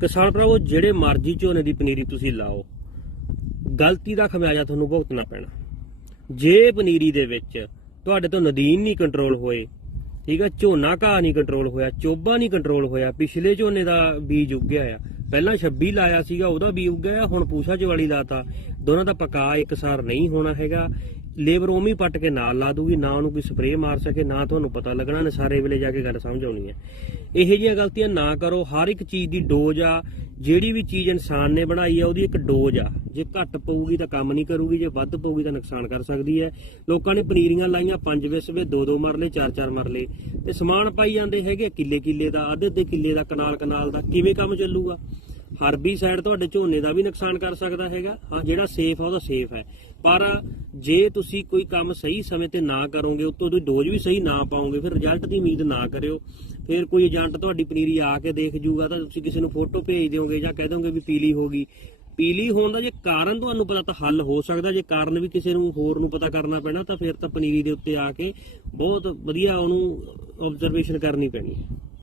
ਕਿਸਾਨ ਭਰਾਵੋ, ਜਿਹੜੇ ਮਰਜ਼ੀ ਝੋਨੇ ਦੀ ਪਨੀਰੀ ਤੁਸੀਂ ਲਾਓ, ਗਲਤੀ ਦਾ ਖਮਿਆਜਾ ਤੁਹਾਨੂੰ ਭੁਗਤਣਾ ਪੈਣਾ। ਜੇ ਪਨੀਰੀ ਦੇ ਵਿੱਚ ਤੁਹਾਡੇ ਤੋਂ ਨਦੀਨ ਨਹੀਂ ਕੰਟਰੋਲ ਹੋਏ, ਠੀਕ ਹੈ, ਝੋਨਾ ਘਾਹ ਨਹੀਂ ਕੰਟਰੋਲ ਹੋਇਆ, ਚੋਬਾ ਨਹੀਂ ਕੰਟਰੋਲ ਹੋਇਆ, ਪਿਛਲੇ ਝੋਨੇ ਦਾ ਬੀਜ ਉੱਗਿਆ ਆ, ਪਹਿਲਾਂ 26 ਲਾਇਆ ਸੀਗਾ, ਉਹਦਾ ਬੀਜ ਉੱਗਿਆ ਹੁਣ ਪੂਸ਼ਾ ਚਵਾਲੀ ਲਾਤਾ। ਦੋਨਾਂ ਦਾ ਪਕਾ ਇੱਕਸਾਰ ਨਹੀਂ ਹੋਣਾ ਹੈਗਾ। ਲੇਬਰ ਉਮੀ ਪੱਟ ਕੇ ਨਾਲ ਲਾ ਦੂਗੀ, ਨਾ ਉਹਨੂੰ ਕੋਈ ਸਪਰੇਅ ਮਾਰ ਸਕੇ, ਨਾ ਤੁਹਾਨੂੰ ਪਤਾ ਲੱਗਣਾ, ਨੇ ਸਾਰੇ ਵੇਲੇ ਜਾ ਕੇ ਗੱਲ ਸਮਝ ਆਉਣੀ ਹੈ। ਇਹੋ ਜਿਹੀਆਂ ਗਲਤੀਆਂ ਨਾ ਕਰੋ, ਹਰ ਇੱਕ ਚੀਜ਼ ਦੀ ਡੋਜ਼ ਆ, ਜਿਹੜੀ ਵੀ ਚੀਜ਼ ਇਨਸਾਨ ਨੇ ਬਣਾਈ ਆ, ਉਹਦੀ ਇੱਕ ਡੋਜ਼ ਆ। ਜੇ ਘੱਟ ਪਊਗੀ ਤਾਂ ਕੰਮ ਨਹੀਂ ਕਰੂਗੀ, ਜੇ ਵੱਧ ਪਊਗੀ ਤਾਂ ਨੁਕਸਾਨ ਕਰ ਸਕਦੀ ਹੈ। ਲੋਕਾਂ ਨੇ ਪਨੀਰੀਆਂ ਲਾਈਆਂ, ਪੰਜ ਵਿਸਵੇ ਦੋ ਦੋ ਮਰਲੇ, ਚਾਰ ਚਾਰ ਮਰਲੇ। ਤੇ ਸਮਾਨ ਪਾਈ ਜਾਂਦੇ ਹੈਗੇ ਕਿੱਲੇ ਕਿੱਲੇ ਦਾ ਅੱਧੇ ਅੱਧੇ ਕਿੱਲੇ ਦਾ ਕਨਾਲ ਕਨਾਲ ਦਾ, ਕਿਵੇਂ ਕੰਮ ਚੱਲੂਗਾ? ਹਰਬੀ ਸਾਈਡ ਤੁਹਾਡੇ ਝੋਨੇ ਦਾ ਵੀ ਨੁਕਸਾਨ ਕਰ ਸਕਦਾ ਹੈਗਾ। ਹਾਂ ਜਿਹੜਾ ਸੇਫ ਆ, ਉਹਦਾ ਸੇਫ ਹੈ। ਪਰ ਜੇ ਤੁਸੀਂ ਕੋਈ ਕੰਮ ਸਹੀ ਸਮੇਂ ਤੇ ਨਾ ਕਰੋਗੇ, ਉਤੋਂ ਦੀ ਡੋਜ਼ ਵੀ ਸਹੀ ਨਾ ਪਾਓਗੇ, ਫਿਰ ਰਿਜ਼ਲਟ ਦੀ ਉਮੀਦ ਨਾ ਕਰਿਓ। ਫਿਰ ਕੋਈ ਏਜੰਟ ਤੁਹਾਡੀ ਪਨੀਰੀ ਆ ਕੇ ਦੇਖ ਜੂਗਾ ਤਾਂ ਤੁਸੀਂ ਕਿਸੇ ਨੂੰ ਫੋਟੋ ਭੇਜ ਦਿਓਗੇ ਜਾਂ ਕਹਿ ਦੋਗੇ ਵੀ ਪੀਲੀ ਹੋ ਗਈ। ਪੀਲੀ ਹੋਣ ਦਾ ਜੇ ਕਾਰਨ ਤੁਹਾਨੂੰ ਪਤਾ ਤਾਂ ਹੱਲ ਹੋ ਸਕਦਾ। ਜੇ ਕਾਰਨ ਵੀ ਕਿਸੇ ਨੂੰ ਹੋਰ ਨੂੰ ਪਤਾ ਕਰਨਾ ਪੈਣਾ, ਤਾਂ ਫਿਰ ਤਾਂ ਪਨੀਰੀ ਦੇ ਉੱਤੇ ਆ ਕੇ ਬਹੁਤ ਵਧੀਆ ਉਹਨੂੰ ਆਬਜ਼ਰਵੇਸ਼ਨ ਕਰਨੀ ਪੈਣੀ ਹੈ।